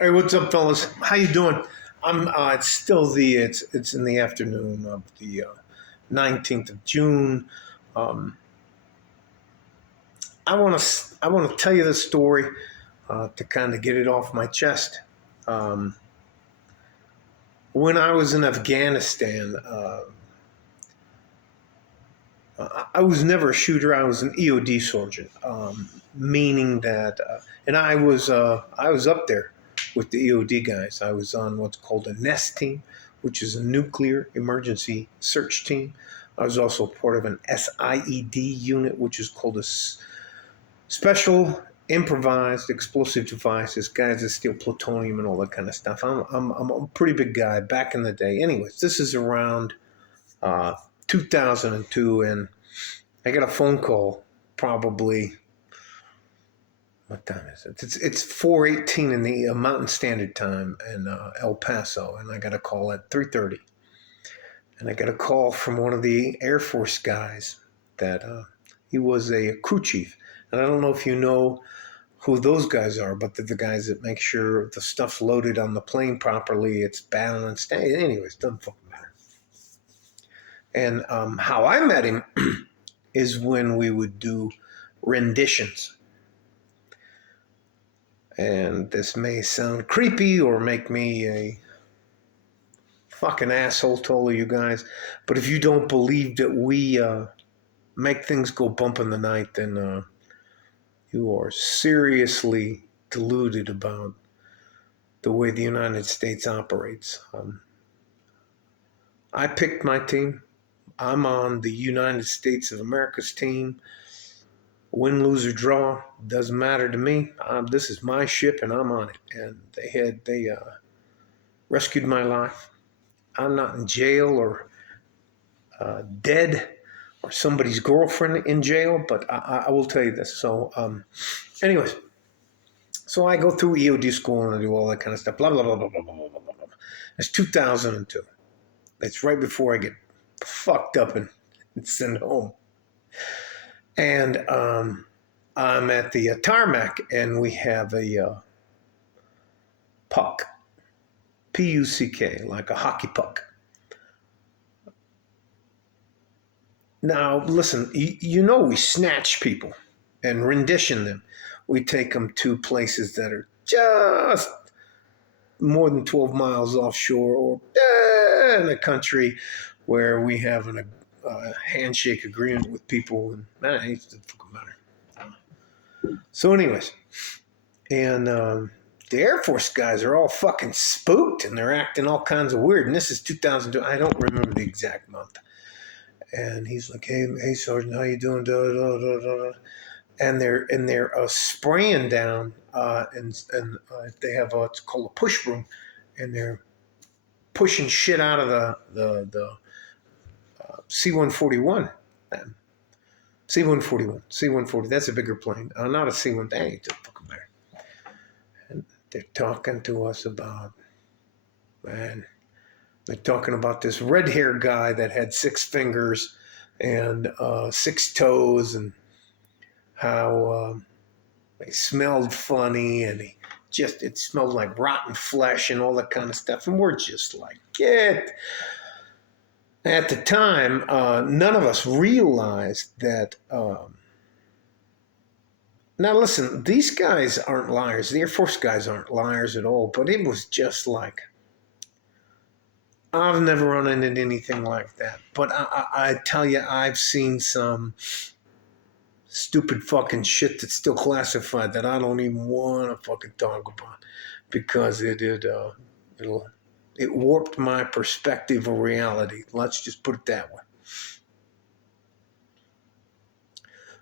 Hey, what's up, fellas? How you doing? I'm. It's still it's in the afternoon of the 19th of June. Um, I want to tell you the story to kind of get it off my chest. Um, when I was in Afghanistan, I was never a shooter. I was an EOD soldier, meaning that, and I was up there with the EOD guys. I was on what's called a NEST team, which is a nuclear emergency search team. I was also part of an SIED unit, which is called a special improvised explosive devices, guys that steal plutonium and all that kind of stuff. I'm a pretty big guy back in the day. Anyways, this is around uh, 2002, and I got a phone call. Probably, what time is it? It's 4:18 in the Mountain Standard Time in El Paso, and I got a call at 3:30, and I got a call from one of the Air Force guys that he was a crew chief, and I don't know if you know who those guys are, but they're the guys that make sure the stuff's loaded on the plane properly, it's balanced. Anyways, doesn't fucking matter. And how I met him is when we would do renditions. And this may sound creepy or make me a fucking asshole to all of you guys, but if you don't believe that we make things go bump in the night, then you are seriously deluded about the way the United States operates. I picked my team. I'm on the United States of America's team. Win, lose, or draw, doesn't matter to me. This is my ship, and I'm on it. And they rescued my life. I'm not in jail or dead or somebody's girlfriend in jail, but I will tell you this. So, anyways, so I go through EOD school and I do all that kind of stuff. Blah blah blah blah blah blah blah blah. It's 2002. It's right before I get fucked up and sent home. And I'm at the tarmac, and we have a puck, Puck, like a hockey puck. Now, listen, you know we snatch people and rendition them. We take them to places that are just more than 12 miles offshore or in a country where we have a handshake agreement with people, and it doesn't fucking matter. So, anyways, and the Air Force guys are all fucking spooked and they're acting all kinds of weird. And this is 2002. I don't remember the exact month. And he's like, hey, Sergeant, how you doing? Da, da, da, da. And they're spraying down, and they have it's called a push broom, and they're pushing shit out of the C-141. C-140. That's a bigger plane. Not a C-1. Hey, it doesn't fucking matter. And they're talking to us about, man. They're talking about this red-haired guy that had 6 fingers and 6 toes, and how he smelled funny, and it smelled like rotten flesh and all that kind of stuff. And we're just like, get. At the time, none of us realized that. Now, listen, these guys aren't liars. The Air Force guys aren't liars at all, but it was just like, I've never run into anything like that. But I tell you, I've seen some stupid fucking shit that's still classified that I don't even want to fucking talk about, because it warped my perspective of reality. Let's just put it that way.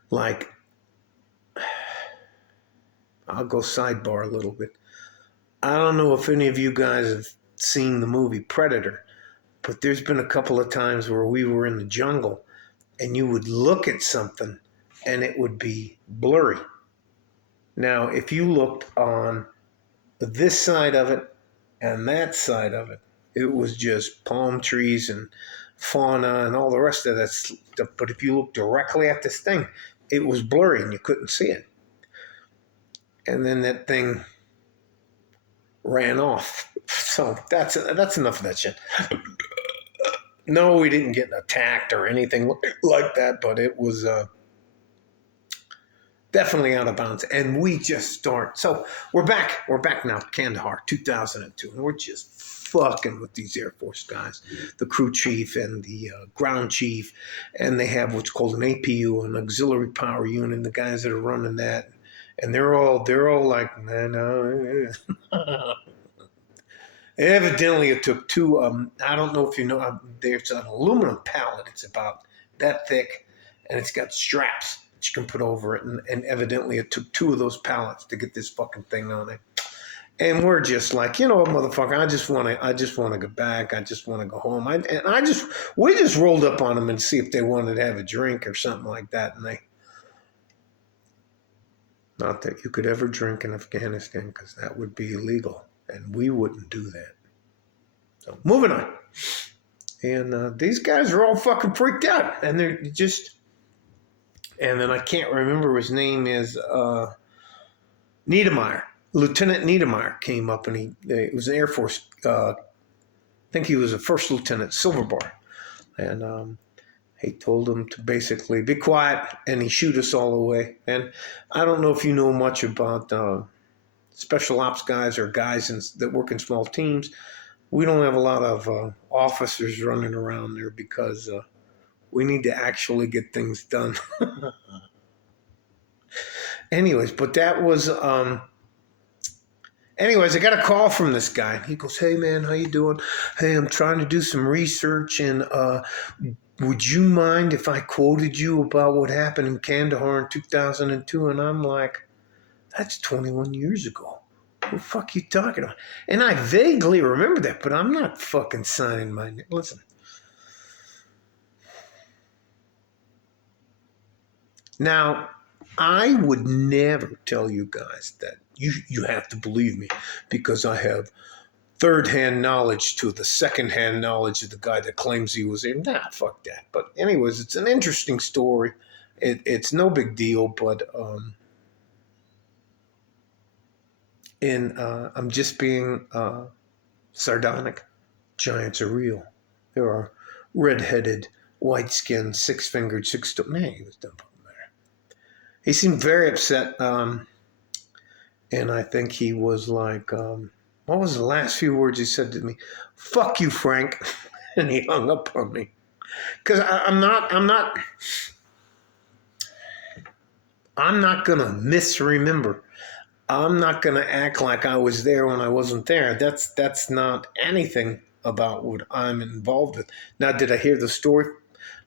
Like, I'll go sidebar a little bit. I don't know if any of you guys have seen the movie Predator, but there's been a couple of times where we were in the jungle and you would look at something and it would be blurry. Now, if you looked on this side of it and that side of it, it was just palm trees and fauna and all the rest of that stuff. But if you looked directly at this thing, it was blurry and you couldn't see it. And then that thing ran off. So that's enough of that shit. No, we didn't get attacked or anything like that, but it was definitely out of bounds. And we just start. So we're back. We're back now, Kandahar, 2002. And we're just fucking with these Air Force guys, the crew chief and the ground chief. And they have what's called an APU, an auxiliary power unit, the guys that are running that. And they're all like, man, evidently it took two, I don't know if you know, there's an aluminum pallet. It's about that thick, and it's got straps that you can put over it. And evidently it took two of those pallets to get this fucking thing on it. And we're just like, you know what, motherfucker, I just want to go back. I just want to go home. We just rolled up on them and see if they wanted to have a drink or something like that. And not that you could ever drink in Afghanistan, because that would be illegal. And we wouldn't do that. So moving on. And these guys are all fucking freaked out. And they're just... And then I can't remember his name is Niedermeyer. Lieutenant Niedermeyer came up, and he was an Air Force... I think he was a first lieutenant, Silver Bar. And he told them to basically be quiet, and he shoot us all away. And I don't know if you know much about... special ops guys or guys that work in small teams. We don't have a lot of officers running around there because we need to actually get things done. Anyways, but that was... Anyways, I got a call from this guy. He goes, hey, man, how you doing? Hey, I'm trying to do some research, and would you mind if I quoted you about what happened in Kandahar in 2002? And I'm like, that's 21 years ago. What the fuck are you talking about? And I vaguely remember that, but I'm not fucking signing my name. Listen. Now, I would never tell you guys that you have to believe me because I have third-hand knowledge to the second-hand knowledge of the guy that claims he was there. Nah, fuck that. But anyways, it's an interesting story. It's no big deal, but... I'm just being sardonic. Giants are real. There are red-headed, white-skinned, six-fingered, six-toed... Man, he was done. He seemed very upset, and I think he was like, what was the last few words he said to me? Fuck you, Frank. And he hung up on me. Because I'm not going to misremember. I'm not going to act like I was there when I wasn't there. That's not anything about what I'm involved with. Now, did I hear the story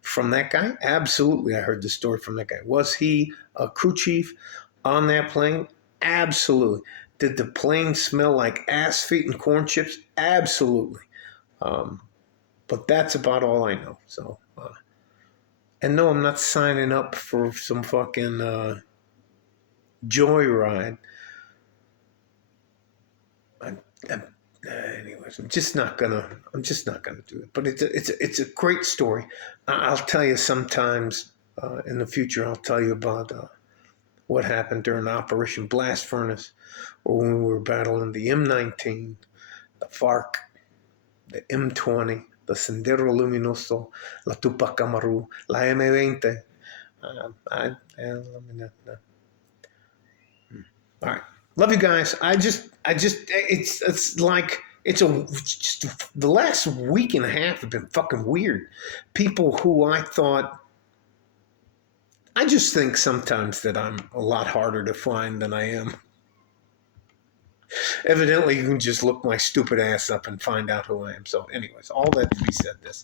from that guy? Absolutely, I heard the story from that guy. Was he a crew chief on that plane? Absolutely. Did the plane smell like ass, feet, and corn chips? Absolutely. But that's about all I know. So, and no, I'm not signing up for some fucking joyride. Anyways, I'm just not gonna do it. But it's a great story. I'll tell you sometimes in the future. I'll tell you about what happened during Operation Blast Furnace, or when we were battling the M19, the FARC, the M20, the Sendero Luminoso, la Tupac Amaru, la M20. All right. Love you guys. It's like, the last week and a half have been fucking weird. People who I just think sometimes that I'm a lot harder to find than I am. Evidently, you can just look my stupid ass up and find out who I am. So anyways, all that to be said this.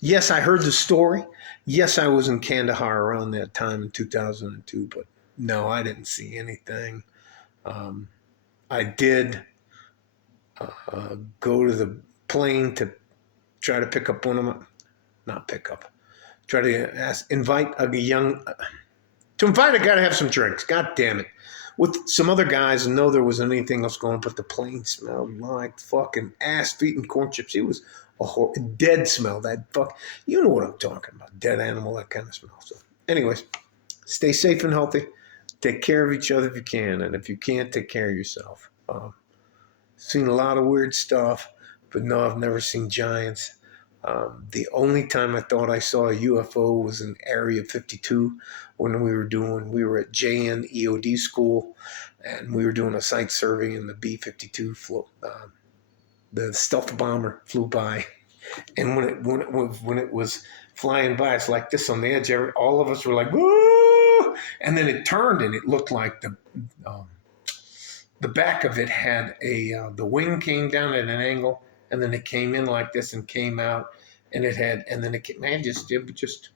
Yes, I heard the story. Yes, I was in Kandahar around that time in 2002, but no, I didn't see anything. I did go to the plane to try to pick up one of my... Not pick up. Try to invite a guy to have some drinks. God damn it. With some other guys, and know there wasn't anything else going on, but the plane smelled like fucking ass, feet, and corn chips. It was a dead smell. You know what I'm talking about. Dead animal, that kind of smell. So anyways, stay safe and healthy. take care of each other if you can, and if you can't, take care of yourself. Seen a lot of weird stuff, but no, I've never seen giants. The only time I thought I saw a UFO was in Area 52 when we were at JN EOD school, and we were doing a site survey, and the B-52 the stealth bomber flew by, and when it was flying by, it's like this on the edge. All of us were like, "Woo!" And then it turned, and it looked like the back of it had the wing came down at an angle, and then it came in like this and came out, and it had, and then it came, man, just anyways,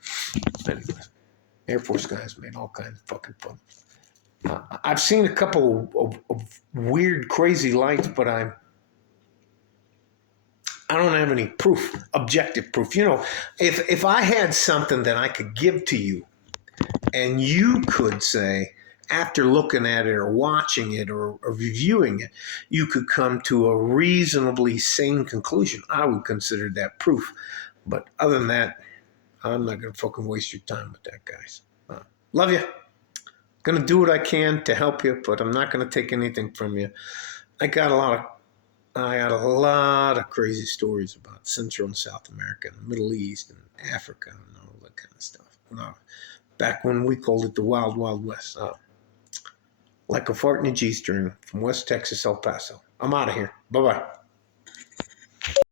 Air Force guys made all kinds of fucking fun. I've seen a couple of weird, crazy lights, but I don't have any proof, objective proof. You know, if I had something that I could give to you, and you could say, after looking at it or watching it or reviewing it, you could come to a reasonably sane conclusion, I would consider that proof. But other than that, I'm not going to fucking waste your time with that, guys. Love you. Going to do what I can to help you, but I'm not going to take anything from you. I got a lot of crazy stories about Central and South America and the Middle East and Africa and all that kind of stuff. Back when we called it the Wild Wild West. Like a fart in a G-string from West Texas, El Paso. I'm out of here. Bye-bye.